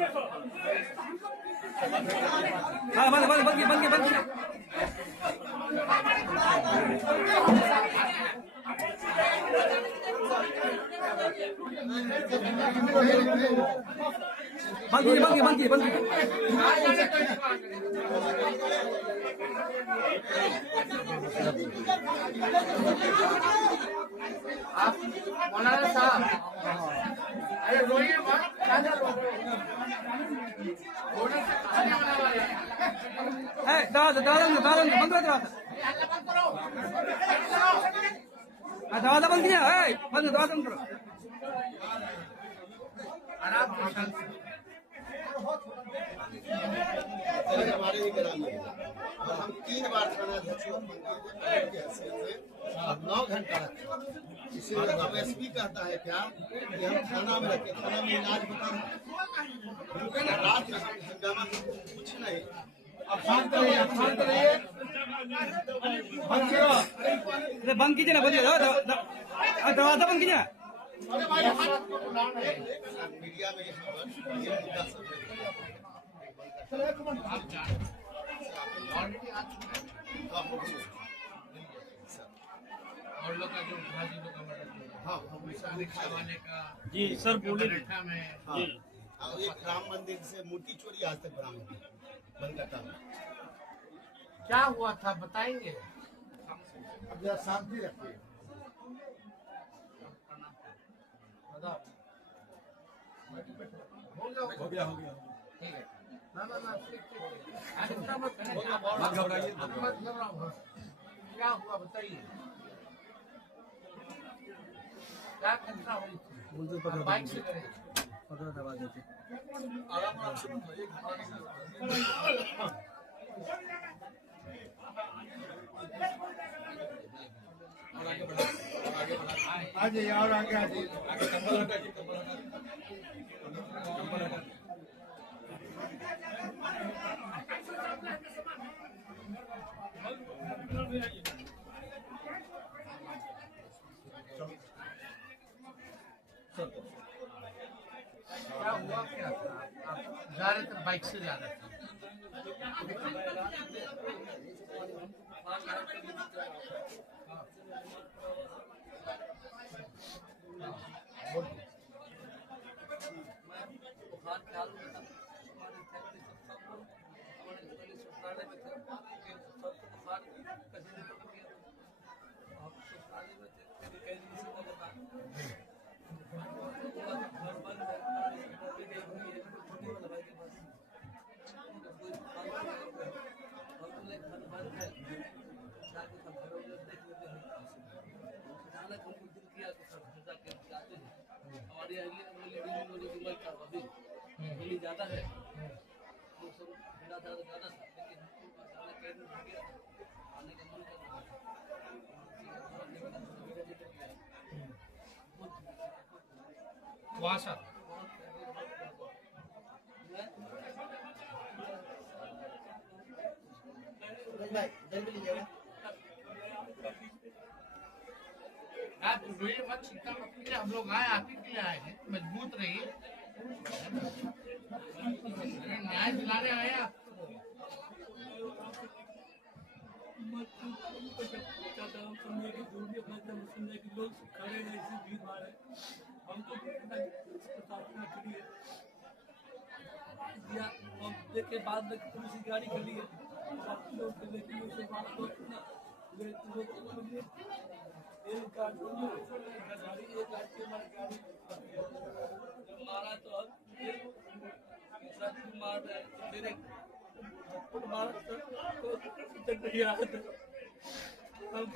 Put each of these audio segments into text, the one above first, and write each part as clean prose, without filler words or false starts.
हाँ बंद बंद बंद बंद बंद आप मौलाना साहब अरे रोइए मत, दरवाजा बंद किया है, बंद दरवाजा बंद करो। आराम से हमारे ही ग्राम में और हम 3 बार थाना अध्यक्ष की हैसियत से 9 घंटा रखे। और अब एसपी कहता है क्या कि हम थाना में रखे, थाना में इलाज होता है, रात में हंगामा कुछ नहीं। अब शांत रहिए, अब शांत रहिए, बंद करो, बंद कीजिए ना, बंद कीजिए, दरवाजा बंद कीजिए। अरे भाई हाथ को बुलाना है मीडिया में ये मुद्दा सब और लोग का जो भाजी लोग का मदद हाँ रिक्शा वाले का जी सर बोले रेठा में हाँ एक राम मंदिर से मूर्ति चोरी आज तक बरामद हुई बनकटा में। क्या हुआ था बताएंगे? अब जरा शांति रखिए। हो गया ठीक है ना चिंता मत करिए, मत घबराइए, मत घबराओ। क्या हुआ बताइए, क्या घटना हुई थी? बाइक से करे आ जाइए और आगे आ जाइए। क्या हुआ, क्या था? आप जा रहे थे, बाइक से जा रहे थे? ज्यादा है लोग सब ज्यादा था लेकिन अचानक कैद में हो गया, आने का मन कर रहा वहाँ सर आप रोइए मत, चिंता मत कीजिए, हम लोग आए आप ही के लिए आए हैं, मजबूत रहिए। न्याय दिलाने आए आप। लोग खड़े हैं, ऐसी भीड़ भाड़ है, हमको देखे बाद में पुलिस की गाड़ी खड़ी है, मारा तो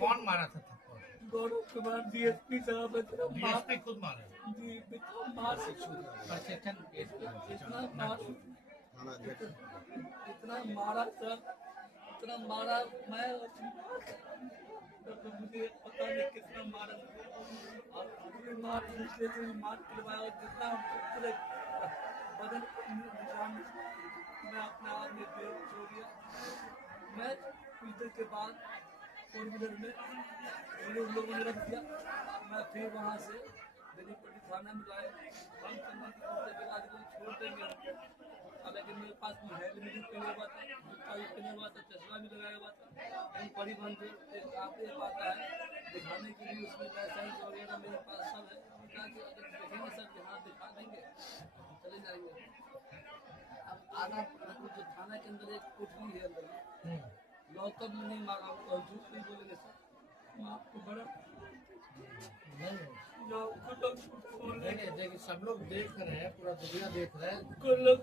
कौन मारा था? गौरव कुमार डीएसपी साहब डीएसपी खुद मारे जी, इतना मारा सर, इतना मारा, मैं मुझे पता नहीं कितना मारा और मार दूसरे से मार करवाया और जितना पूरे बदन निशान मैं अपने आप में छोड़ दिया। मैं कुछ देर के बाद 4 व्हीलर में लोगों ने रख दिया, मैं फिर वहाँ से दिल्ली थाना में लाए, हम छोड़ देंगे। पास में हेलमेट भी पहने हुआ था, जूता भी पहने हुआ था, चश्मा भी लगाया हुआ था। कहीं परिवहन से आपके पाता है दिखाने के लिए, उसमें लाइसेंस वगैरह मेरे पास सब है। हम कहा कि अगर देखेंगे सर यहाँ दिखा देंगे तो चले जाएंगे। अब आधा जो थाना के अंदर एक कोठरी है अंदर लॉकअप में नहीं मारा, और झूठ नहीं बोलेंगे सर, हम आपको बड़ा देखिए सब लोग देख रहे हैं, पूरा दुनिया देख रहा है। को लोग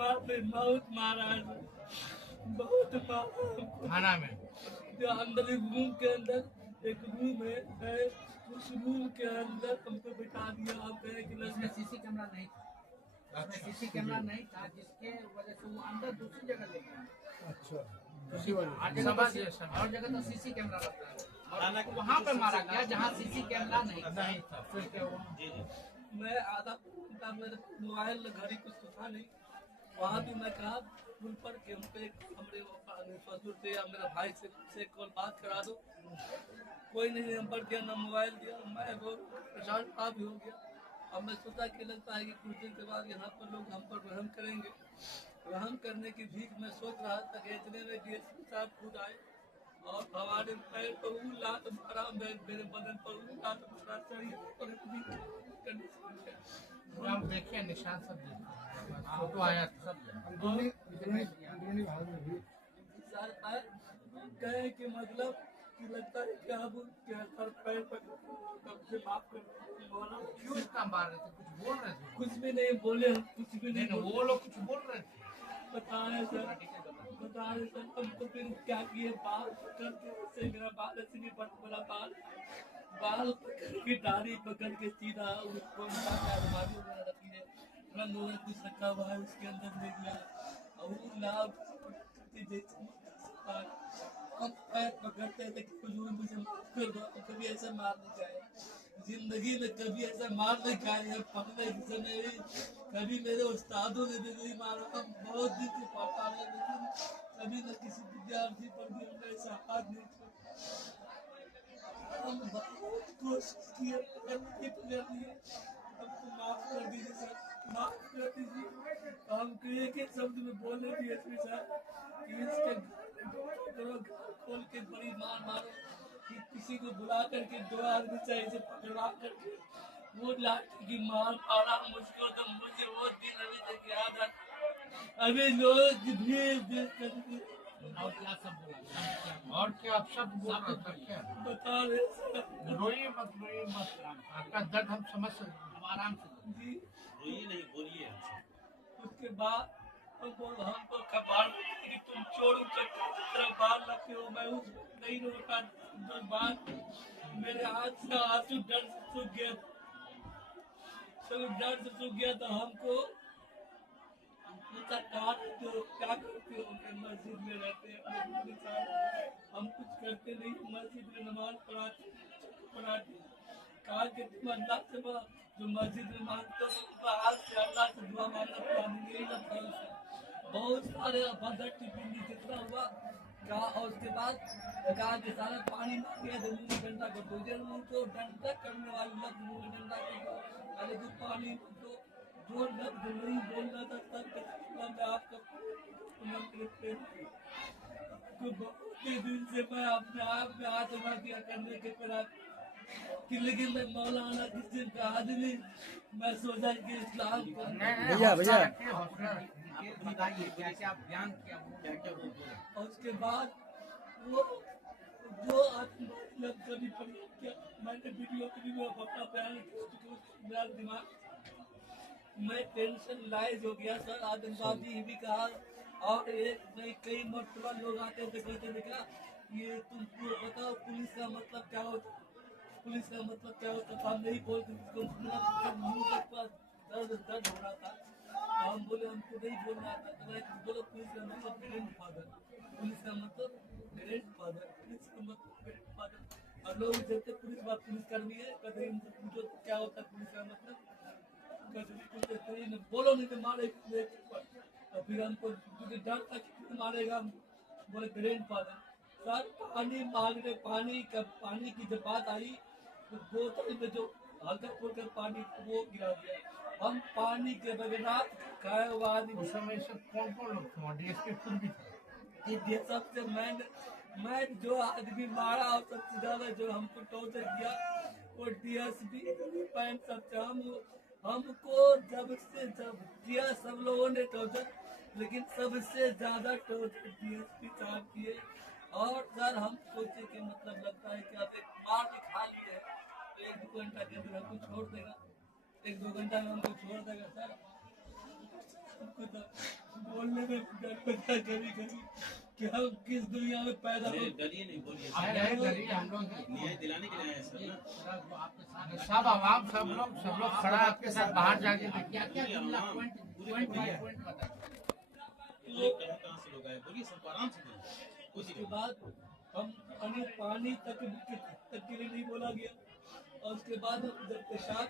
बहुत मारा है, बहुत मारा हमको। थाना में जो अंदर एक रूम के अंदर एक रूम है, उस रूम के अंदर हमको बिठा दिया। आप कहे कि इसमें सीसी कैमरा नहीं था, इसमें सीसी कैमरा नहीं था, जिसके वजह से वो अंदर दूसरी जगह ले गया। अच्छा उसी वाली और जगह तो सीसी कैमरा रहता है, और वहाँ पे मारा गया जहाँ सीसी कैमरा नहीं था। फिर क्या हुआ? मैं आधा घंटा मेरे मोबाइल घड़ी कुछ था नहीं, वहाँ भी मैं कहा पुल पर कि हमको एक हमारे ससुर से या मेरे भाई से कॉल बात करा दो। कोई नहीं नंबर दिया, ना मोबाइल दिया। मैं परेशान भी हो गया। अब मैं सोचा कि लगता है कि कुछ दिन के बाद यहाँ पर लोग हम पर रहम करेंगे। रहम करने की भीख मैं सोच रहा था कि इतने में डीएसपी साहब खुद आए और हमारे पैर पर वो लात मारा, मेरे बदन पर वो लात मारा। आप देखिए निशान सब देखिए, फोटो आया था सब। अंदरूनी भाग में भी सर पैर कहे कि मतलब कि लगता है कि अब क्या सर पैर पर कब से माफ कर बोला। क्यों इतना मार रहे थे? कुछ बोल रहे थे? कुछ भी नहीं बोले, हम कुछ भी नहीं नहीं, वो लोग कुछ बोल रहे थे। बता रहे सर हमको फिर क्या किए, बाल पकड़ के से मेरा बाल ऐसे नहीं बड़ा बाल पकड़ के दाढ़ी पकड़ के सीधा उसको अलमारी वगैरह रखी है, रंग वगैरह कुछ रखा हुआ है उसके अंदर ले गया और वो लाभ हम पैर पकड़ते थे कि हुजूर मुझे माफ कर दो। कभी ऐसा मार नहीं खाया जिंदगी में, कभी ऐसा मार नहीं खाया। पढ़ने के समय कभी मेरे उस्तादों ने भी नहीं मारा, हम बहुत दिन से पढ़ा रहे, लेकिन कभी न किसी विद्यार्थी पर भी हमने ऐसा हाथ नहीं छोड़ा। हम बहुत कोशिश किए पकड़ने के लिए, हमको माफ कर दीजिए सर, माफ कर दीजिए। हम एक शब्द में बोले डीएसपी साहब कि इसके घर खोल के बड़ी मार मारो, कि किसी को बुला करके 2 आदमी चाहिए से पकड़ा करके वो लाठी की मार मारा मुझको। तो मुझे वो दिन अभी तक याद आता। अभी लोग भीड़ देख करके और क्या सब बोला? और क्या आप सब बोल रहे थे क्या? बता रहे सर। रोइए मत, आपका दर्द हम समझ सकते हैं, आराम से जी रोइए नहीं, बोलिए। उसके बाद हमको कपाड़ कि तुम चोरू चक्कर की तरफ बाहर रखे हो। मैं उस नहीं रोका, जो बात मेरे हाथ से आंसू डर से सूख गया, तो डर से सूख गया। तो हमको कहा तो क्या करते हो? मस्जिद में रहते हैं, हम कुछ करते नहीं, मस्जिद में नमाज पढ़ाते कहा कि तुम अल्लाह से जो मस्जिद में मांगते हो बाहर से अल्लाह से दुआ मांगना यही ना था। बहुत सारे अभद्र टिप्पणी जितना हुआ कहा, और उसके बाद कहा कि सारा पानी मांग गया तो मुंह डंडा कर दो। उनको डंडा करने वाले लफ्ज मुंह डंडा कर दो, अरे जो पानी दो, जो लफ्ज नहीं बोलना था तब मैं आपका बहुत ही दिन से मैं अपने आप में आत्महत्या करने के प्रयास कि, लेकिन मैं मौलाना किस्म का आदमी, मैं सोचा कि इस्लाम को भैया बताइए क्या क्या बयान किया, क्या क्या और उसके बाद वो जो कभी प्रयोग किया मैंने वीडियो अपना बयान मेरा दिमाग मैं टेंशन लाइज हो गया सर। आतंकवादी भी कहा, और एक नहीं कई मरतबा लोग आते थे कहते थे क्या ये तुमको बताओ पुलिस का मतलब क्या होता, पुलिस का मतलब क्या होता था। हम नहीं बोलते, मुँह के पास दर्द हो रहा था, हम बोले हमको नहीं बोलना आता। तो बोलो पुलिस का मतलब ग्रैंडफादर, पुलिस का मतलब ग्रैंडफादर, पुलिस का मतलब ग्रैंडफादर। और लोग जैसे पुलिस कर्मी है, कभी इनसे पूछो तो क्या होता है पुलिस का मतलब, कभी बोलो नहीं तो मारे। और फिर हमको डर था कि मारेगा, बोले ग्रैंडफादर। सर पानी मांगने पानी की जब बात आई तो बोतल में जो हल्का फुल्का पानी वो गिरा दिया, हम पानी के बगैर खाए हुआ आदमी उस समय से कौन कौन लोग थे? डीएसपी खुद भी था। ये सबसे मैं जो आदमी मारा और सबसे ज्यादा जो हमको टॉर्चर किया वो डीएसपी पैंट सबसे हमको जब किया सब लोगों ने टॉर्चर, लेकिन सबसे ज्यादा टॉर्चर डीएसपी साहब किए। और सर हम सोचे कि मतलब लगता है कि अब एक मार भी खा लिए तो 1-2 घंटा के अंदर हमको छोड़ देगा, 1-2 घंटा में हमको छोड़ देगा। सर हमको तो बोलने में डर लगता है कभी कभी कि हम किस दुनिया में पैदा हो। डरिए नहीं, बोलिए। हम लोग न्याय दिलाने के लिए आए हैं सर ना। सब आवाम सब लोग खड़ा आपके साथ बाहर जाके देखिए। कहाँ से लोग आए, बोलिए, सबको आराम से बोलिए। उसके बाद हम पानी तक के लिए नहीं बोला गया। और उसके बाद जब पेशाब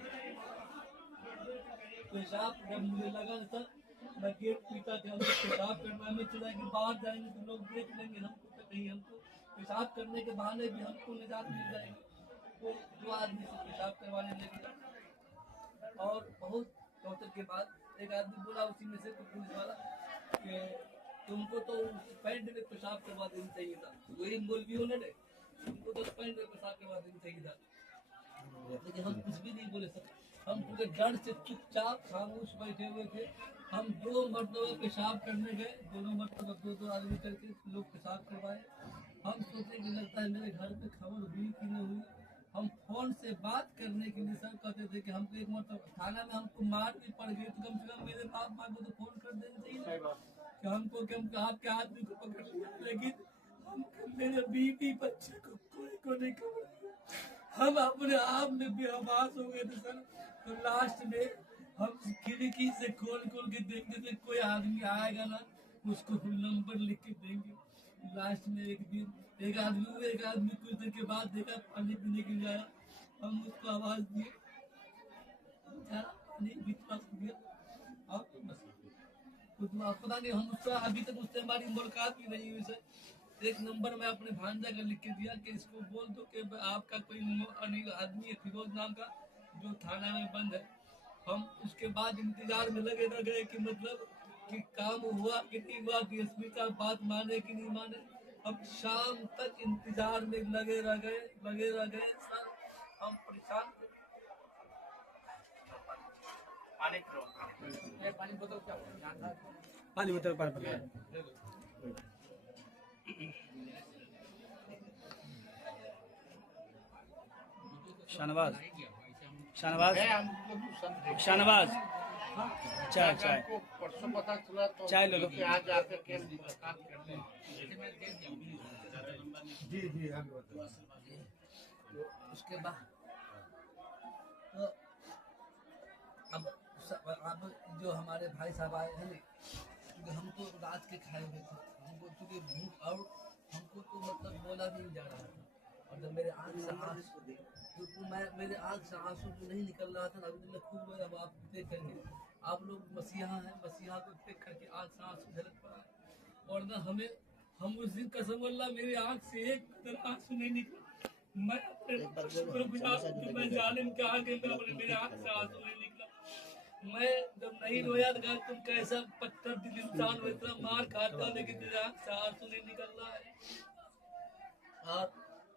जब मुझे लगा सर मैं गेट पीटा था, हमको पेशाब करना में चला कि बाहर जाएंगे तो लोग देख लेंगे हमको, तो कहीं हमको पेशाब करने के बहाने भी हमको निजात मिल जाएगी। वो 2 आदमी से पेशाब करवाने लगे। और बहुत टॉर्चर के बाद एक आदमी बोला उसी में से, तो पुलिस वाला कि तुमको तो पैंट में पेशाब करवा देना चाहिए था। वही मौलवी होने ने, तुमको तो पैंट में पेशाब करवा देना चाहिए था। लेकिन हम कुछ भी नहीं बोले सर, हम पूरे डर से चुपचाप खामोश बैठे हुए थे। हम 2 मरतबा पेशाब करने गए, दोनों मरतबा 2-2 आदमी करके लोग पेशाब करवाए। हम सोचे कि लगता है मेरे घर पे खबर हुई कि नहीं हुई। हम फोन से बात करने के लिए सर कहते थे कि हमको एक मतलब थाना में हमको मार भी पड़ गई तो कम से कम मेरे बाप माँ को तो फोन कर देना चाहिए कि हमको कि हम आपके आदमी को पकड़ लिया। लेकिन हम मेरे बीवी बच्चे को कोई को नहीं खबर। हम अपने आप में बेहवास हो गए थे सर। तो लास्ट में हम खिड़की से खोल के देखते थे कोई आदमी आएगा ना उसको हम नंबर लिख के देंगे। लास्ट में एक आदमी कुछ देर के बाद देखा पानी पीने के लिए आया। हम उसको आवाज दिए, पानी विश्वास दिया। और बस पता नहीं हम उसका अभी तक उससे हमारी मुलाकात भी नहीं हुई सर। एक नंबर में अपने भांजा का लिख के दिया कि इसको बोल दो कि आपका कोई आदमी है फिरोज नाम का जो थाना में बंद है। हम उसके बाद इंतजार में लगे रह गए कि मतलब कि काम हुआ कि नहीं हुआ, डीएसपी का बात माने कि नहीं माने। हम शाम तक इंतजार में लगे रह गए सर। हम परेशान थे। पानी बोतल क्या पानी बोतल पर शाहनवाज चाय परसों पता चला तो चाय ले लो। आज आके केस मुलाकात करने जी आगे बताओ। उसके बाद तो अब जो हमारे भाई साहब आए हैं क्योंकि हम तो रात के खाए हुए थे, हमको चूँकि भूख और हमको तो मतलब बोला भी नहीं जा रहा था। और जब मेरे आँख से मेरे आँख से आंसू नहीं निकल रहा था, अभी मैं खूब अब आप देख करके आप लोग मसीहा हैं, मसीहा को देख करके आँख से आंसू झलक पड़ा है। और ना हम उस दिन कसम अल्लाह मेरी आँख से एक कतरा आंसू नहीं निकला। मैं अपने मैं जालिम के आगे मेरे आँख से आंसू नहीं निकला। मैं जब नहीं रोया था तुम कैसा पत्थर दिल इंसान हो, इतना मार खाता लेकिन मेरे आँख से आंसू नहीं निकल रहा है। और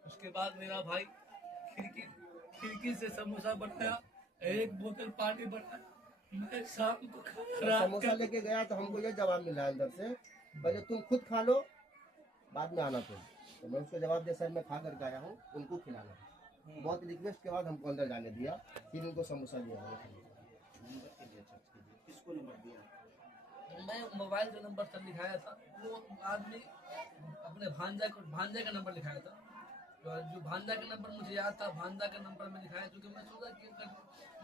उसके बाद मेरा भाई खिड़की से समोसा बनाया, 1 बोतल पानी बनाया। मैं शाम को समोसा लेके गया तो हमको ये जवाब मिला अंदर से, पहले तुम खुद खा लो बाद में आना तुम। तो मैं उसको जवाब दिया सर मैं खा कर आया हूँ, उनको खिलाना। बहुत रिक्वेस्ट के बाद हमको अंदर जाने दिया, फिर उनको समोसा दिया। किसको नंबर दिया? मैं मोबाइल का नंबर सर लिखाया था, वो आदमी अपने भांजा का नंबर लिखाया था। जो भांजा का नंबर मुझे याद था, भांजा का नंबर में लिखाया क्योंकि मैं सोचा कि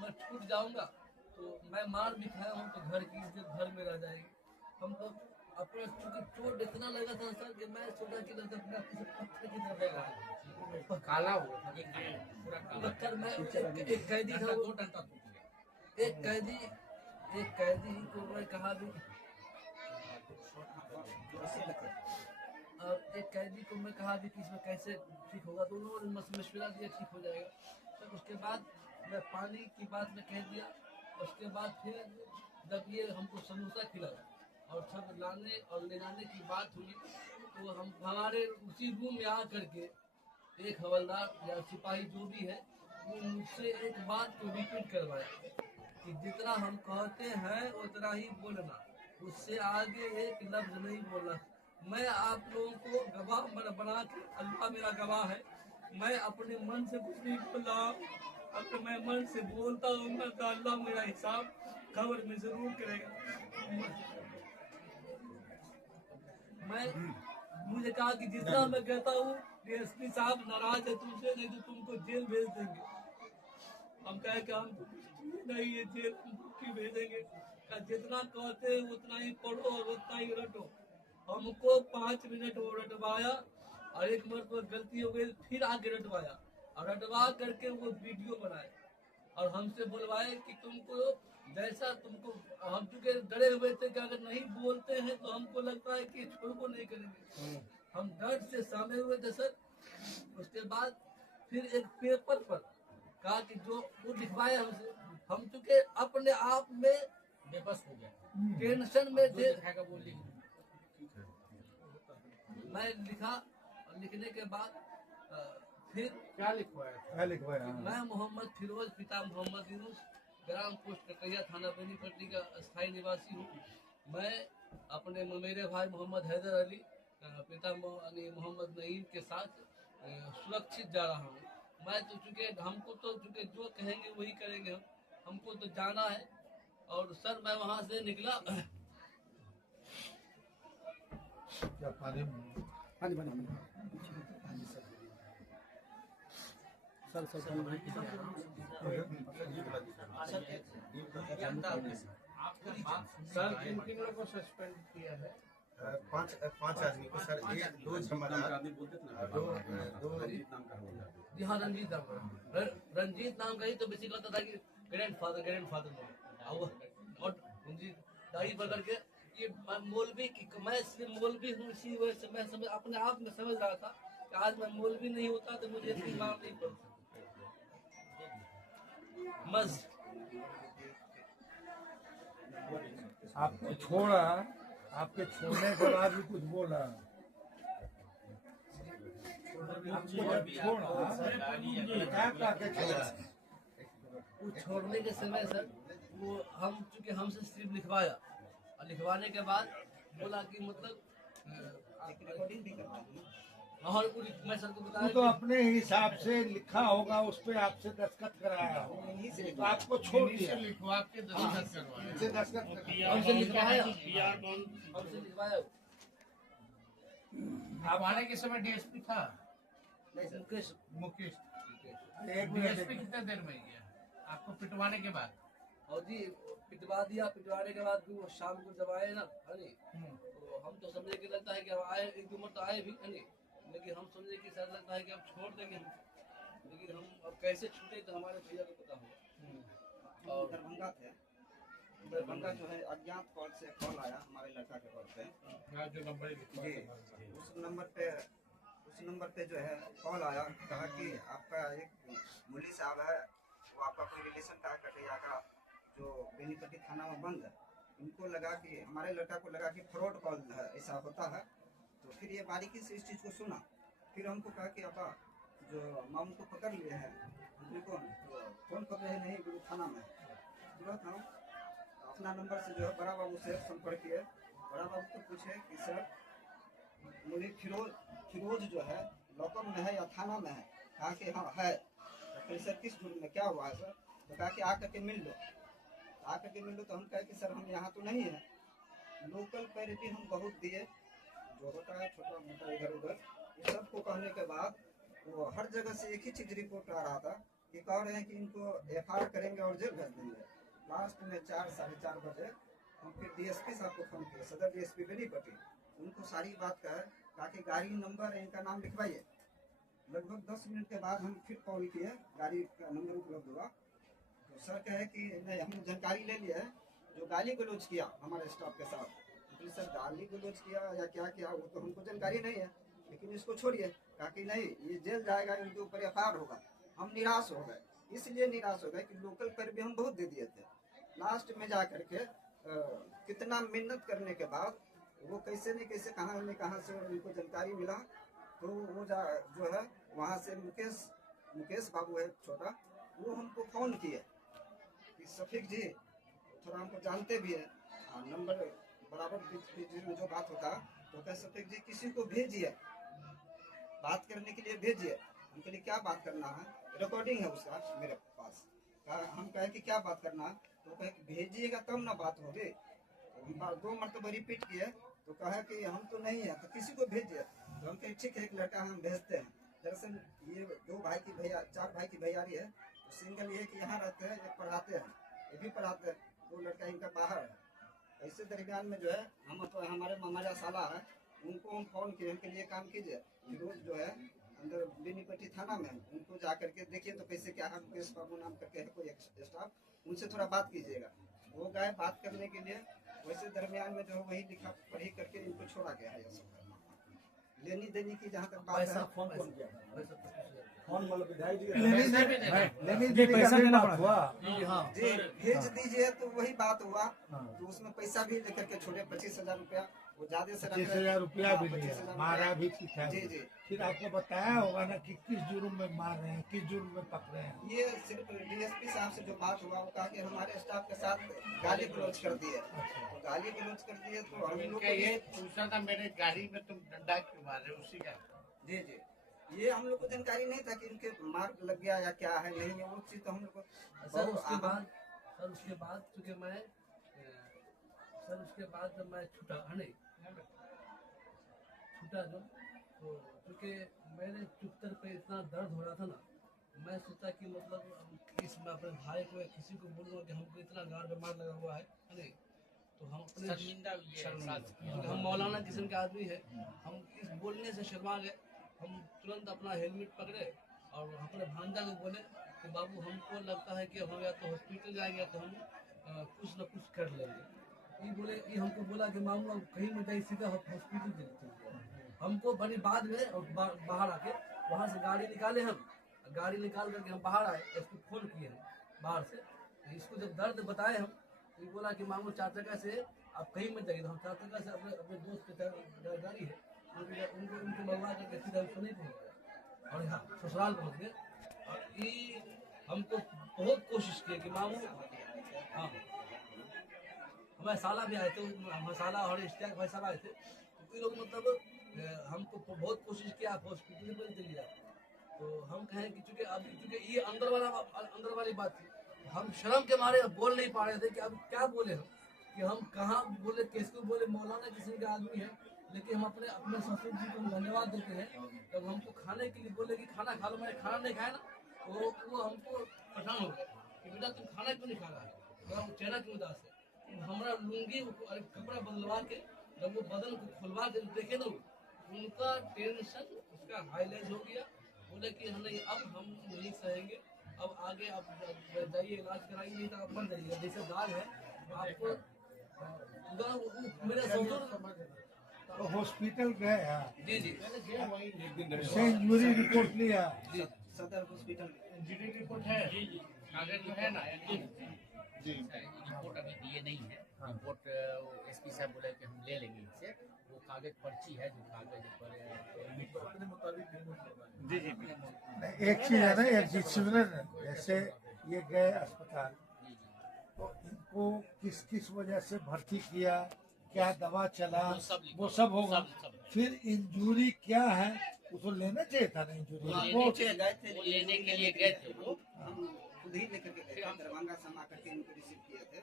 मैं छूट जाऊंगा तो मैं मार भी खाया हूँ तो घर की इज्जत घर में रह जाएगी। हम तो अपने चूँकि चोट इतना लगा था सर कि मैं सोचा कि पत्थर की तरफ लगा काला पत्थर। मैं एक कैदी था, वो एक कैदी को मैं कहा भी और एक कैदी को मैं कहा भी कि इसमें कैसे ठीक होगा, तो उन्होंने मशवरा दिया ठीक हो जाएगा। तो उसके बाद मैं पानी की बात में कह दिया उसके बाद फिर जब ये हमको समोसा खिलाया और सब लाने और ले जाने की बात हुई तो हम हमारे उसी रूम में आ करके एक हवलदार या सिपाही जो भी है वो मुझसे एक बात को रिपीट करवाया कि जितना हम कहते हैं उतना ही बोलना, उससे आगे एक लफ्ज नहीं बोलना। मैं आप लोगों को गवाह बना के, अल्लाह मेरा गवाह है, मैं अपने मन से कुछ नहीं बोल रहा। अगर मैं मन से बोलता हूँ तो अल्लाह मेरा हिसाब खबर में जरूर करेगा। मैं मुझे कहा कि जितना मैं कहता हूँ डीएसपी साहब नाराज है तुमसे, नहीं तो तुमको जेल भेज देंगे। हम कहे कि हम नहीं, ये जेल क्यों भेजेंगे? जितना कहते हैं उतना ही पढ़ो और उतना ही रटो। हमको 5 मिनट वो रटवाया और एक मरतबा गलती हो गई फिर आके रटवाया और रटवा करके वो वीडियो बनाए और हमसे बुलवाए कि तुमको जैसा तुमको, हम चूंकि डरे हुए थे कि अगर नहीं बोलते हैं तो हमको लगता है कि छोड़ो नहीं करेंगे, हम डर से सामे हुए थे सर। उसके बाद फिर एक पेपर पर कहा कि जो वो लिखवाया हमसे, हम चूंकि अपने आप में बेबस हो गया, टेंशन में थे, लिखेगा वो लिख मैं लिखा और लिखने के बाद फिर क्या लिखवाया? मैं मोहम्मद फिरोज पिता मोहम्मद यूनुस ग्राम पोस्ट कटैया थाना बेनीपट्टी का स्थायी निवासी हूँ। मैं अपने मेरे भाई मोहम्मद हैदर अली पिता मोहम्मद नईम के साथ सुरक्षित जा रहा हूँ। मैं तो चूंकि हमको तो चूंकि जो कहेंगे वही करेंगे, हमको तो जाना है। और सर मैं वहाँ से निकला, सर किन लोगों को सस्पेंड किया है? 5 आदमी को सर, 2 जमादार, जी हाँ रंजीत नाम का, रंजीत नाम का ही तो बेसिक कहता था कि ग्रैंडफादर और रंजीत दाढ़ी पकड़ के ये मौलवी की, मैं सिर्फ मौलवी हूँ इसी वजह से मैं समझ अपने आप में समझ रहा था कि आज मैं मौलवी नहीं होता तो मुझे इतनी मार नहीं पड़ती। मस्त आपको छोड़ा, आपके छोड़ने के बाद भी कुछ बोला? आपको जब छोड़ा क्या के छोड़ा? वो छोड़ने के समय सर वो हम चूंकि हमसे सिर्फ लिखवाया और लिखवाने के बाद बोला कि मतलब और पूरी मैं सर को वो बताया तो अपने हिसाब से लिखा होगा, उस पे आपसे दस्तखत कराया होगा, तो आपको छोड़ दिया, लिखवा के दस्तखत करवाया। इनसे दस्तखत हमसे लिखवाया आप आने के समय डीएसपी था मुकेश मुकेश, एक मिनट डीएसपी कितने देर में गया आपको पिटवाने के बाद? और जी पिटवा दिया। पिटवाने के बाद भी वो शाम को जब आए ना अरे तो हम तो समझे कि लगता है कि अब आए, 1-2 मिनट तो आए भी अरे, लेकिन हम समझे कि शायद लगता है कि अब छोड़ देंगे हम, लेकिन हम अब कैसे छूटे तो हमारे भैया को पता होगा। और दरभंगा थे, दरभंगा जो है अज्ञात कॉल से कॉल आया हमारे लड़का के कॉल पे, जो नंबर जी उस नंबर पे जो है कॉल आया, कहा कि आपका एक मुली साहब है, वो आपका कोई रिलेशन का कटैया का जो बेनीपट्टी थाना में बंद है, उनको लगा कि हमारे लड़का को लगा कि फ्रॉड कॉल है, ऐसा होता है। तो फिर ये बारीकी से इस चीज़ को सुना, फिर हमको कहा कि अपा जो मामू को पकड़ लिए हैं उनको फोन कर रहे नहीं गुरु थाना में, तुरंत हम अपना नंबर से जो है बड़ा बाबू से संपर्क किए। बड़ा बाबू को पूछे कि सर मुझे फिरोज जो है लॉकअप में है या थाना में है? कहा कि हाँ है। तो फिर सर किस जुर्म में क्या हुआ है सर? तो कहा कि आकर के मिल लो, आकर के मिल लो। तो हम कहे कि सर हम यहाँ तो नहीं है, लोकल पैरिटी हम बहुत दिए, जो होता है छोटा मोटा इधर उधर, ये सबको कहने के बाद वो हर जगह से एक ही चीज रिपोर्ट आ रहा था कि कह रहे हैं कि इनको FIR करेंगे और जेल भेज देंगे। लास्ट में 4-4:30 बजे हम फिर DSP साहब को फोन किया, सदर DSP बेनीपट्टी, उनको सारी बात कहा कि गाड़ी नंबर इनका नाम लिखवाइए। लगभग 10 मिनट के बाद हम फिर कॉल किए, गाड़ी का नंबर उपलब्ध हुआ। तो सर कहे कि नहीं हमने जानकारी ले लिया है, जो गाली गलौज किया हमारे स्टाफ के साथ, तो सर गाली गलौज किया या क्या किया वो तो हमको जानकारी नहीं है, लेकिन इसको छोड़िए। कहा कि नहीं ये जेल जाएगा, इनके ऊपर FIR होगा। हम निराश हो गए, इसलिए निराश हो गए कि लोकल पर भी हम बहुत दे दिए थे, लास्ट में जा करके कितना मेहनत करने के बाद वो कैसे न कैसे कहाँ से उनको जानकारी मिला, तो वो जो है वहाँ से मुकेश बाबू है छोटा, वो हमको फोन किए कि शफीक जी थोड़ा हमको जानते भी है, नंबर बराबर बीच में जो बात होता तो क्या शफीक जी किसी को भेजिए बात करने के लिए, भेजिए। उनके लिए क्या बात करना है, रिकॉर्डिंग है उसका मेरे पास। हम कहे कि क्या बात करना है, तो कहे कि भेजिएगा तब ना बात होगी। तो 2 मरतबा रिपीट किए तो कहा कि हम तो नहीं है, तो किसी को भेजिए। तो हम कहे ठीक है, एक लड़का हम भेजते हैं। दरअसल ये 4 भाई की भैयारी है, तो सिंगल ये कि यहाँ रहते हैं, ये पढ़ाते हैं, ये भी पढ़ाते हैं, 2 लड़का इनका बाहर है। ऐसे दरमियान में जो है हमारे मामाजा साला है, उनको हम फोन किए, उनके लिए काम कीजिए। रोज जो है अंदर बेनीपट्टी थाना में उनको जा करके देखिए तो कैसे क्या है, मुकेश बाबू नाम करके है कोई स्टाफ, उनसे थोड़ा बात कीजिएगा। वो गए बात करने के लिए, वैसे दरमियान में जो है वही लिखा पढ़ी करके इनको छोड़ा गया है। ये सब लेनी देनी की जहाँ तक बात है, फोन किया लेनी पैसा देना हुआ जी भेज दीजिए, तो वही बात हुआ। तो उसमें पैसा भी लेकर के छोड़े 25,000 रुपया, वो ज्यादा से 25,000 रुपया भी लिया, मारा भी पीछा जी जी। फिर आपको बताया होगा ना कि किस जुर्म में मार रहे हैं, किस जुर्म में पकड़े हैं। ये सिर्फ डीएसपी साहब से जो बात हुआ, वो कहा कि हमारे स्टाफ के साथ गाली गलौज कर दिए, तो गाली गलौज कर दिए तो हम लोग को ये पूछा था मेरे गाड़ी में तुम डंडा क्यों मारे, उसी का। जी जी, ये हम लोग को जानकारी नहीं था कि इनके मार्क लग गया या क्या है, नहीं है वो चीज तो हम लोग को सर उसके बाद चूँकि मैं जब मैं छूटा जो, तो चूँकि मेरे चुप्तर पे इतना दर्द हो रहा था ना, मैं सोचा कि मतलब इस मैं अपने भाई को या किसी को बोलूँगा कि हमको इतना गार बीमार लगा हुआ है नहीं, तो हम अपने क्योंकि हम मौलाना किस्म के आदमी है, हम इस बोलने से शर्मा गए। हम तुरंत अपना हेलमेट पकड़े और अपने भांजा को बोले कि बाबू हमको लगता है कि हम या तो हॉस्पिटल जाएंगे तो हम कुछ न कुछ कर लेंगे। ये हमको बोला कि मामू अब कहीं में जाए, सीधा हॉस्पिटल चलते। हमको बड़ी बाद में और बाहर आके वहाँ से गाड़ी निकाले, हम गाड़ी निकाल करके हम बाहर आए, इसको फोन किए हम बाहर से। तो इसको जब दर्द बताए हम, तो ये बोला कि मामू 4 चक्का से आप कहीं में जाइए। हम 4 चक्का से अपने दोस्त के गाड़ी है उनको मंगवा करके सीधा सुनी पहुँच गए और यहाँ ससुराल पहुँच गए। और ये हमको बहुत कोशिश किए कि मामू, हाँ हमारे साला भी आए थे, हमारे साला और इश्तियाक भाई साहब आए थे, तो ये लोग मतलब हमको बहुत कोशिश किया आप हॉस्पिटल में चले जाए। तो हम कहें कि चूँकि ये अंदर वाली बात थी, हम शर्म के मारे बोल नहीं पा रहे थे कि अब क्या बोले हम, कि हम कहाँ बोले, किसको बोले। मौलाना किस्म का आदमी है, लेकिन हम अपने ससुर जी को धन्यवाद देते हैं। जब हमको खाने के लिए बोले कि खाना खा लो, मैं खाना नहीं खाया ना, तो वो हमको परेशान हो गया कि बेटा तुम खाना क्यों नहीं खा रहा है, वो चेहरा क्यों उदास है। हमारा लुंगी कपड़ा बदलवा के जब वो बदन को खुलवा के देखे ना, उनका टेंशन उसका हाईलाइट हो गया। बोले कि नहीं अब हम नहीं सहेंगे, अब आगे आप जाइए इलाज कराइए, नहीं तो आप मर जाइए। जैसे दाग है आपको मेरे ससुर तो हॉस्पिटल गए जी जी इंजरी रिपोर्ट लिया, सदर हॉस्पिटल इंजीनियरिंग रिपोर्ट है, कागज में है ना। रिपोर्ट अभी दिए नहीं है, रिपोर्ट एसपी साहब बोले कि हम ले लेंगे इनसे, वो कागज पर्ची है जो कागज पर जी जी। एक चीज है ना, एक चीज सुन, जैसे ये गए अस्पताल, तो इनको किस वजह से भर्ती किया, क्या दवा चला, वो सब होगा। फिर इंजूरी क्या है उसको लेना चाहिए था ना, इंजूरी लेने के लिए गए थे वो, हम खुद ही लेकर के गए, दरभंगा से हम आकर के इनको रिसीव किए थे।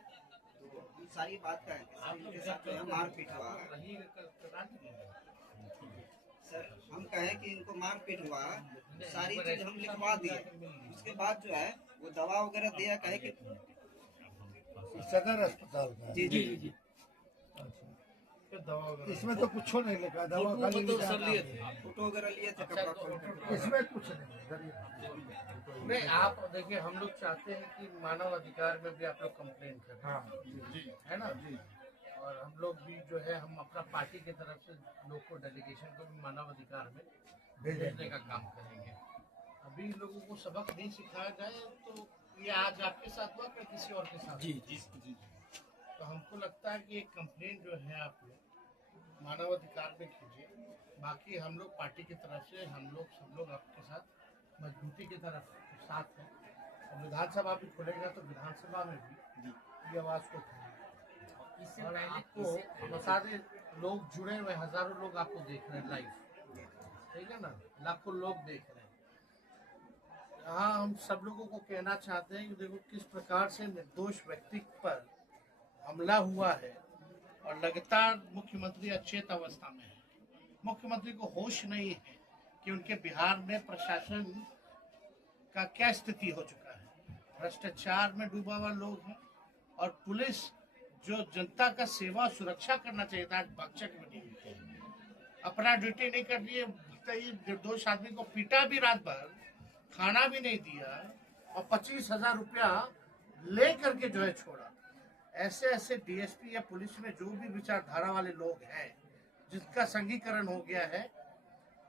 तो हम सारी बात का इनके साथ जो है मारपीट हुआ है सर, हम कहें कि इनको मारपीट हुआ, सारी चीज हम लिखवा दिए। उसके बाद जो है वो दवा वगैरह दिया, कहे कि सदर अस्पताल का। जी जी जी। इसमें तो कुछ नहीं लिखा, दवा खाली फोटो वगैरह लिए थे, कपड़ा खोल करके। इसमें कुछ नहीं। नहीं आप देखिए, हम लोग चाहते हैं कि मानव अधिकार में भी आप लोग कंप्लेन करें, हाँ है ना जी। और हम लोग भी जो है, हम अपना पार्टी की तरफ से लोग को डेलीगेशन को भी मानव अधिकार में भेजने का काम करेंगे। अभी लोगों को सबक नहीं सिखाया जाए तो ये आज आपके साथ हुआ कि किसी और के साथ? जी जी जी। तो हमको लगता है कि एक कंप्लेंट जो है आप लोग मानवाधिकार में कीजिए। बाकी हम लोग पार्टी की तरफ से हम लोग सब लोग आपके साथ मजबूती की तरफ साथ हैं। और विधानसभा भी खुलेगा तो विधानसभा में भी ये आवाज़ को इससे और पहले आपको बता दें, लोग जुड़े हुए हजारों लोग आपको देख रहे हैं लाइव, ठीक है ना, लाखों लोग देख रहे हैं। यहाँ हम सब लोगों को कहना चाहते हैं कि देखो किस प्रकार से निर्दोष व्यक्ति पर हमला हुआ है और लगातार मुख्यमंत्री अचेत अवस्था में है। मुख्यमंत्री को होश नहीं है कि उनके बिहार में प्रशासन का क्या स्थिति हो चुका है। भ्रष्टाचार में डूबा हुआ लोग हैं और पुलिस जो जनता का सेवा सुरक्षा करना चाहिए था, आज भक्षक बनी हुई है। अपना ड्यूटी नहीं कर रही है, निर्दोष आदमी को पीटा भी रात भर, खाना भी नहीं दिया और 25,000 रुपया ले करके जो है छोड़ा। ऐसे ऐसे डीएसपी या पुलिस में जो भी विचारधारा वाले लोग हैं जिसका संघीकरण हो गया है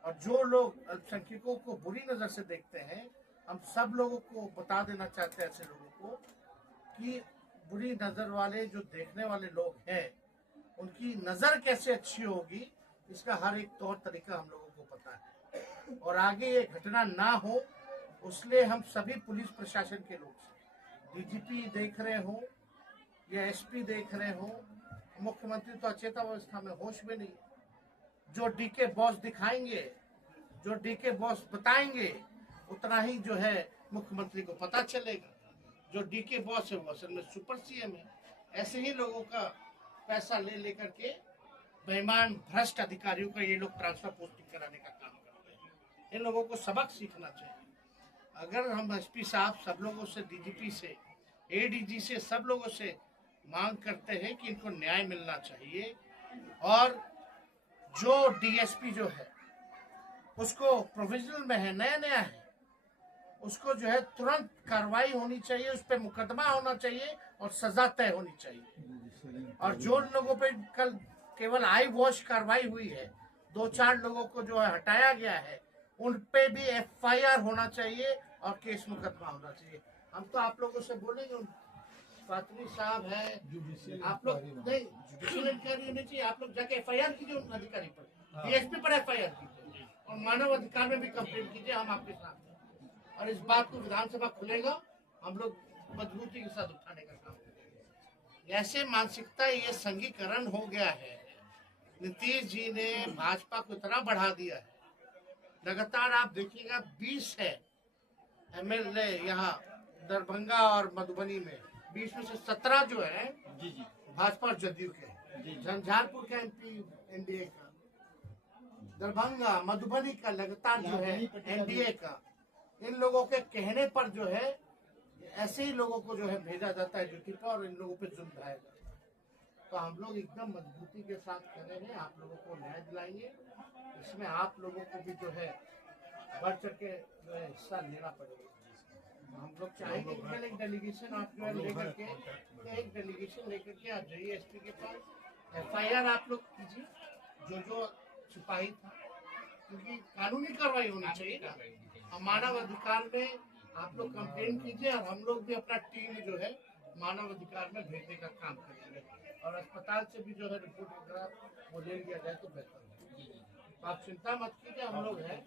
और जो लोग अल्पसंख्यकों को बुरी नजर से देखते हैं, हम सब लोगों को बता देना चाहते हैं ऐसे लोगों को कि बुरी नजर वाले जो देखने वाले लोग हैं उनकी नजर कैसे अच्छी होगी इसका हर एक तौर तरीका हम लोगों को पता है। और आगे ये घटना ना हो उसलिए हम सभी पुलिस प्रशासन के लोग, डीजीपी देख रहे हो या एसपी देख रहे हो, मुख्यमंत्री तो अचेतावस्था में, होश में नहीं। जो डीके बॉस दिखाएंगे, जो डीके बॉस बताएंगे उतना ही जो है मुख्यमंत्री को पता चलेगा। जो डीके बॉस है वो असल में सुपर सीएम है। ऐसे ही लोगों का पैसा ले लेकर के बेईमान भ्रष्ट अधिकारियों का ये लोग ट्रांसफर पोस्टिंग कराने का काम करते हैं। इन लोगों को सबक सीखना चाहिए। अगर हम एसपी साहब सब लोगों से, डीजीपी से, एडीजी से, सब लोगों से मांग करते हैं कि इनको न्याय मिलना चाहिए और जो डीएसपी जो है उसको प्रोविजनल में है, नया नया है, उसको जो है तुरंत कार्रवाई होनी चाहिए, उस पर मुकदमा होना चाहिए और सजा तय होनी चाहिए। और जो लोगों पे कल केवल आई वॉश कार्रवाई हुई है, 2-4 लोगों को जो है हटाया गया है, उन पे भी एफआईआर होना चाहिए और केस मुकदमा होना चाहिए। हम तो आप लोगों से बोलेंगे, पात्री साहब है, आप लोग नहीं, जुडिशियल इंक्वायरी होनी चाहिए। आप लोग जाके एफआईआर कीजिए उन अधिकारी पर, डीएसपी पर एफआईआर कीजिए और मानव अधिकार में भी कंप्लेंट कीजिए। हम आपके साथ हैं और इस बात को विधानसभा खुलेगा, हम लोग मजबूती के साथ उठाने का काम करेंगे। ऐसे मानसिकता ये संघीकरण हो गया है। नीतीश जी ने भाजपा को इतना बढ़ा दिया है, लगातार आप देखिएगा 20 है एमएलए यहाँ दरभंगा और मधुबनी में, 20 में से 17 जो है भाजपा और जदयू के, झंझारपुर का एमपी एनडीए का, दरभंगा मधुबनी का लगातार जो है एनडीए का। इन लोगों के कहने पर जो है ऐसे ही लोगों को जो है भेजा जाता है ड्यूटी पर और इन लोगों पे जुल्म ढाया जाता है। तो हम लोग एकदम मजबूती के साथ कर रहे हैं, आप लोगों को न्याय दिलाएंगे। इसमें आप लोगों को भी जो है बढ़ चढ़ के जो है हिस्सा लेना पड़ेगा। हम लोग चाहेंगे कि कल एक डेलीगेशन आप जो है लेकर के, एक डेलीगेशन लेकर के आप जाइए एसपी के पास, एफआईआर आप लोग कीजिए जो सिपाही था, क्योंकि कानूनी कार्रवाई होनी चाहिए ना। मानव अधिकार में आप लोग कंप्लेन कीजिए और हम लोग भी अपना टीम जो है मानव अधिकार में भेजने का काम करेंगे और अस्पताल से भी जो है रिपोर्ट वगैरह वो ले लिया जाए तो बेहतर है। तो आप चिंता मत कीजिए, हम लोग हैं,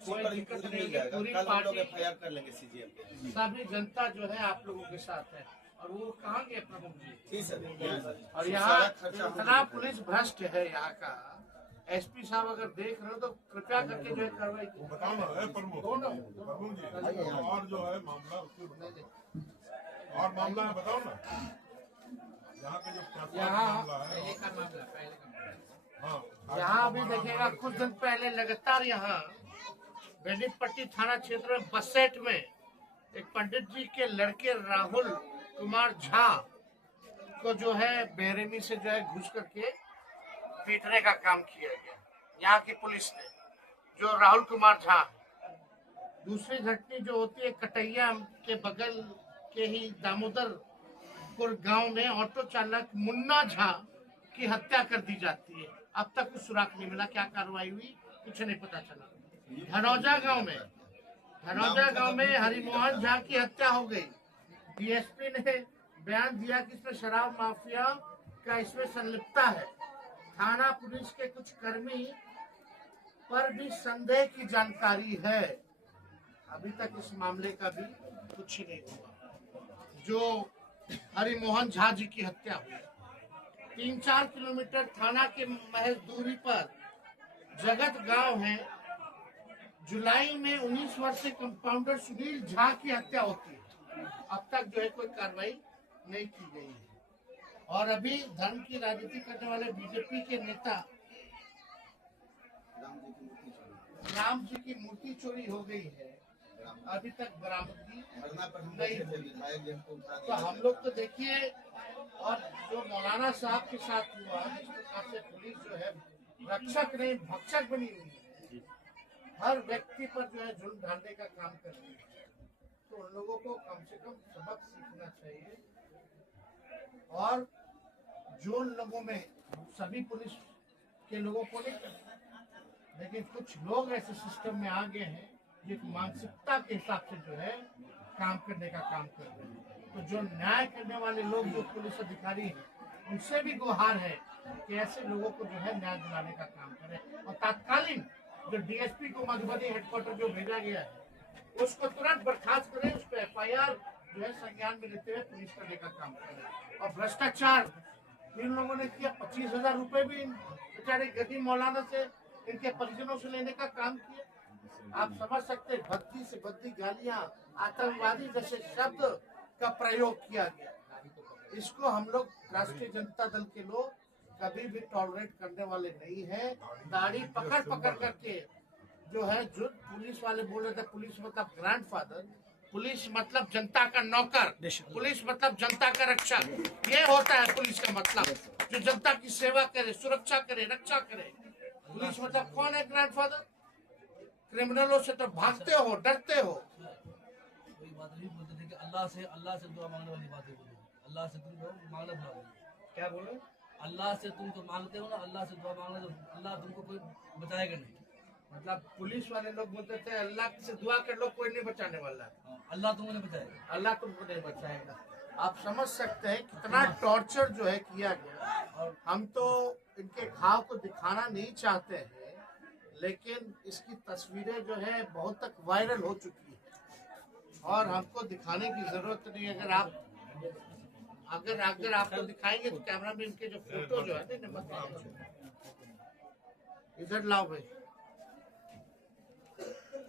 कोई दिक्कत नहीं है। पूरी पार्टी एफआईआर कर लेंगे सीजीएम पे। सभी जनता जो है आप लोगों के साथ है और वो कहाँ गए प्रमुख जी? ठीक सर। और यहाँ इतना पुलिस भ्रष्ट है यहाँ का। एसपी साहब अगर देख रहे हो तो कृपया करके जो है कार्रवाई बताओ ना प्रमुख प्रमुख जी, और जो है मामला उसको बताओ। और मामला है बताओ ना, यहाँ का जो मामला है। हाँ, यहाँ अभी देखिएगा कुछ दिन पहले लगातार यहाँ बेनीपट्टी थाना क्षेत्र में बसेट में एक पंडित जी के लड़के राहुल कुमार झा को जो है बेरहमी से जो है घुस करके पीटने का काम किया गया यहाँ की पुलिस ने, जो राहुल कुमार झा। दूसरी घटना जो होती है कटैया के बगल के ही दामोदरपुर गांव में ऑटो चालक मुन्ना झा की हत्या कर दी जाती है। अब तक कुछ सुराग नहीं मिला, क्या कार्रवाई हुई कुछ नहीं पता चला। धनौजा गांव में धनौजा गांव में हरिमोहन झा की हत्या हो गई। डीएसपी ने बयान दिया कि इसमें शराब माफिया का इसमें संलिप्तता है। थाना पुलिस के कुछ कर्मी पर भी संदेह की जानकारी है। अभी तक इस मामले का भी कुछ नहीं हुआ। जो हरिमोहन झा जी की हत्या हुई, 3-4 किलोमीटर थाना के महज दूरी पर जगत गांव है। जुलाई में 19 वर्षीय कंपाउंडर सुनील झा की हत्या होती है। अब तक जो है कोई कार्रवाई नहीं की गई है। और अभी धर्म की राजनीति करने वाले बीजेपी के नेता राम जी की मूर्ति चोरी हो गई है, अभी तक बरामदगी नहीं हुई। तो हम लोग तो देखिए, और जो मौलाना साहब के साथ हुआ, इस प्रकार से पुलिस जो है रक्षक नहीं भक्षक बनी हुई है, हर व्यक्ति पर जो है जुल्म ढालने का काम कर रही है। तो उन लोगों को कम से कम सबक सीखना चाहिए। और जो लोगों में सभी पुलिस के लोगों को नहीं, लेकिन कुछ लोग ऐसे सिस्टम में आ गए हैं जो एक मानसिकता के हिसाब से जो है काम करने का काम कर रहे हैं। तो जो न्याय करने वाले लोग, जो पुलिस अधिकारी हैं, उनसे भी गुहार है कि ऐसे लोगों को जो है न्याय दिलाने का काम करें। और तात्कालीन जो डीएसपी को मधुबनी हेडक्वार्टर जो भेजा गया है, उसको तुरंत बर्खास्त करें, उस पर FIR जो है संज्ञान में लेते हुए पुलिस करने का काम करें। और भ्रष्टाचार इन लोगों ने किया, 25,000 रुपए भी बेचारे गरीब मौलाना से, इनके परिजनों से लेने का काम किया। आप समझ सकते, भद्दी से भद्दी गालियां, आतंकवादी जैसे शब्द का प्रयोग किया गया। इसको हम लोग राष्ट्रीय जनता दल के लोग कभी भी टॉलरेट करने वाले नहीं है। दाढ़ी पकड़ पकड़ करके जो है, जो पुलिस वाले बोल रहे थे पुलिस मतलब ग्रैंडफादर, पुलिस मतलब जनता का नौकर, पुलिस मतलब जनता का रक्षक। ये होता है पुलिस का मतलब, जो जनता की सेवा करे, सुरक्षा करे, रक्षा करे। पुलिस मतलब कौन है ग्रैंडफादर? क्रिमिनलों से तो भागते हो, डरते हो। वही बात नहीं बोलते थे कि अल्लाह से दुआ मांगने वाली बातें बोलो। अल्लाह से तुम मांगना भूल, क्या बोलो? अल्लाह से तुम तो मांगते हो ना, अल्लाह से दुआ मांगना तो अल्लाह तुमको कोई बचाएगा नहीं। मतलब पुलिस वाले लोग बोलते थे अल्लाह से दुआ कर लो, कोई नहीं बचाने वाला। अल्लाह तुमको नहीं बचाएगा, अल्लाह तुमको नहीं बचाएगा। आप समझ सकते हैं कितना टॉर्चर जो है किया गया। और हम तो इनके घाव को दिखाना नहीं चाहते हैं, लेकिन इसकी तस्वीरें जो है बहुत तक वायरल हो चुकी है और हमको दिखाने की जरूरत नहीं। अगर आपको दिखाएंगे तो कैमरा में इनके जो फोटो जो है ना, इधर लाओ भाई,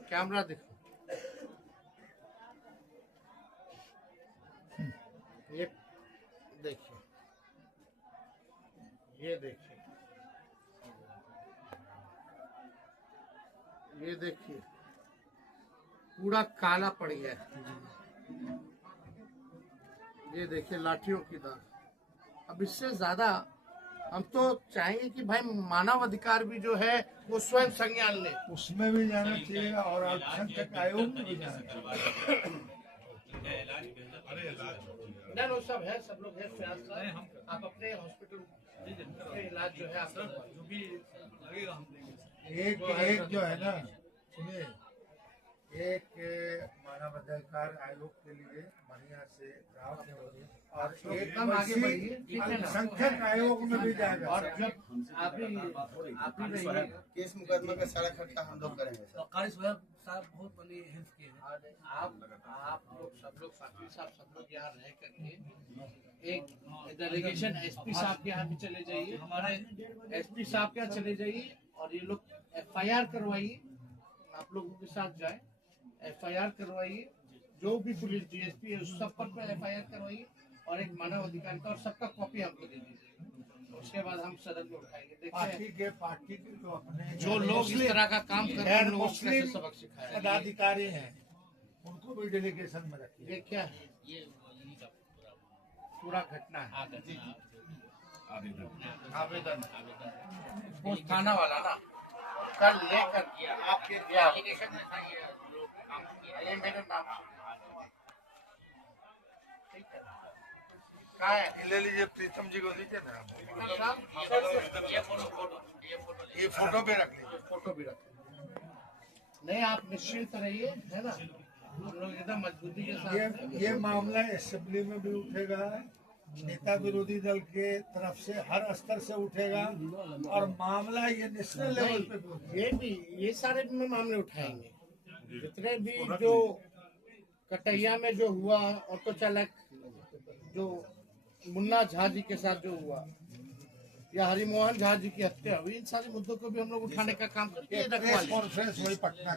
कैमरा देखो। ये देखिए, ये देखिए, ये देखिए, पूरा काला पड़ गया है। ये देखिए लाठियों की दाग। अब इससे ज्यादा हम तो चाहेंगे कि भाई मानव अधिकार भी जो है वो स्वयं संज्ञान ले, उसमें भी जाना चाहिए और अल्पसंख्यक आयोग में भी जाना चाहिए। नहीं, वो सब है, सब लोग है। आप अपने हॉस्पिटल में इलाज जो है, आपको जो भी लगेगा हम देंगे। एक जो है ना, सुनिए, एक मानवाधिकार आयोग के लिए बढ़िया से ड्राफ्ट है और एकदम आगे बढ़िए, अल्पसंख्यक आयोग में भी जाएगा। और जब आप ही केस मुकदमा का सारा खर्चा हम लोग करेंगे सर। कारी साहब बहुत बड़ी हेल्प किए हैं। आप लोग सब लोग साथी साहब सब लोग यहाँ रह करके एक डेलीगेशन एसपी साहब के यहाँ भी चले जाइए, हमारे एसपी साहब के यहाँ चले जाइए और ये लोग FIR करवाइए। आप लोगों के साथ जाए, FIR करवाइए। जो भी पुलिस DSP है उस सब पर FIR करवाइए और एक मानव अधिकार का, और सबका कॉपी हमको दे दीजिए। उसके बाद हम सदन में उठाएंगे। देखिए पार्टी के जो अपने जो लोग इस तरह का काम कर रहे हैं, लोगों को कैसे सबक सिखाया, पदाधिकारी हैं, उनको भी डेलीगेशन में रखिए। ये क्या है? ये पूरा घटना है, आवेदन वो थाना वाला ना कल लेकर आपके एप्लीकेशन में था, ये मेरे नाम ठीक है। कहाँ है? ले लीजिए, प्रीतम जी को दीजिए ना। ये फोटो पे रख लीजिए, फोटो भी रख लीजिए। नहीं, आप निश्चिंत रहिए, है ना, हम लोग एकदम मजबूती के साथ ये मामला असेंबली में भी उठेगा, नेता विरोधी दल के तरफ से हर स्तर से उठेगा और मामला ये नेशनल लेवल पे पहुंचेगा। ये सारे भी मामले उठाएंगे, जितने भी जो कटैया में जो हुआ, ऑटो चालक जो मुन्ना झा जी के साथ जो हुआ, या हरिमोहन झा जी की हत्या हुई, इन सारे मुद्दों को भी हम लोग उठाने का काम करके प्रेस कॉन्फ्रेंस वही पटना